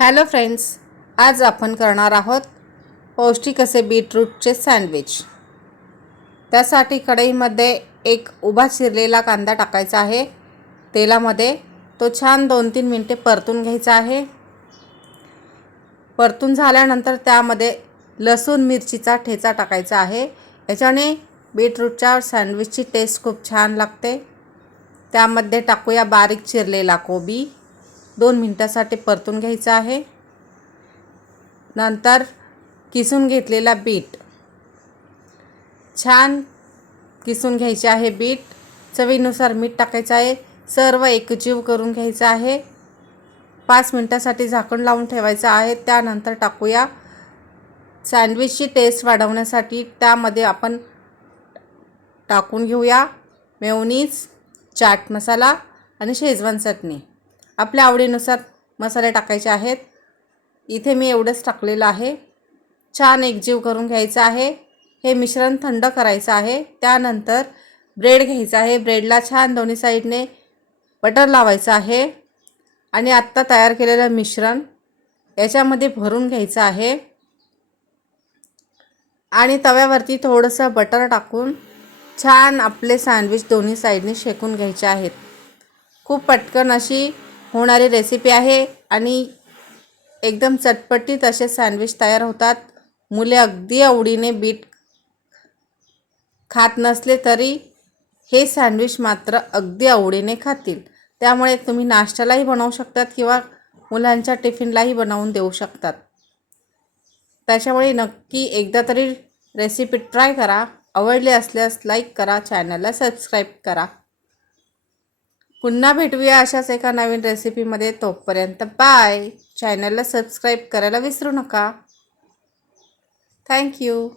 Hello friends, आज आपण करणार आहोत पौष्टिक असे बीटरूटचे सँडविच। त्यासाठी कढईमध्ये एक उभा चिरलेला कांदा टाकायचा आहे। तेलामध्ये तो छान 2-3 मिनिटे परतून घ्यायचा आहे। परतून झाल्यानंतर त्यामध्ये लसूण मिरचीचा ठेचा टाकायचा आहे। याच्याने बीटरूटच्या सँडविचची टेस्ट खूप छान लागते। त्यामध्ये टाकूया बारीक चिरलेला कोबी। 2 मिनिटांसाठी परतून घ्यायचा आहे। नंतर किसून घेतलेला बीट छान किसून घ्यायचे आहे। बीट चवीनुसार मीठ टाकायचं आहे। सर्व एकजीव करून घ्यायचं आहे। 5 मिनिटांसाठी झाकण लावून ठेवायचं आहे। त्यानंतर टाकूया सँडविचची टेस्ट वाढवण्यासाठी त्यामध्ये आपण टाकून घेऊया मेयोनीज, चाट मसाला आणि शेजवान चटणी। आपल्या आवडीनुसार मसाले टाकायचे आहेत। इथे मी एवढंच टाकलेलं आहे। छान एकजीव करून घ्यायचं आहे। हे मिश्रण थंड करायचं आहे। त्यानंतर ब्रेड घ्यायचा आहे। ब्रेडला छान दोन्ही साईडने बटर लावायचं आहे आणि आत्ता तयार केलेलं मिश्रण याच्यामध्ये भरून घ्यायचं आहे आणि तव्यावरती थोडंसं बटर टाकून छान आपले सँडविच दोन्ही साईडने शेकून घ्यायचे आहेत। खूप पटकन अशी होणारी रेसिपी आहे आणि एकदम चटपटीत असे सँडविच तयार होतात। मुले अगदी आवडीने बीट खात नसले तरी हे सँडविच मात्र अगदी आवडीने खातील। त्यामुळे तुम्ही नाश्त्यालाही बनवू शकतात किंवा मुलांच्या टिफिनलाही बनवून देऊ शकतात। त्याच्यामुळे नक्की एकदा तरी रेसिपी ट्राय करा। आवडली असल्यास लाईक करा, चॅनलला सबस्क्राईब करा। पुन्हा भेटूया अशाच एका नवीन रेसिपीमध्ये। तोपर्यंत बाय। चॅनलला सबस्क्राईब करायला विसरू नका। Thank you.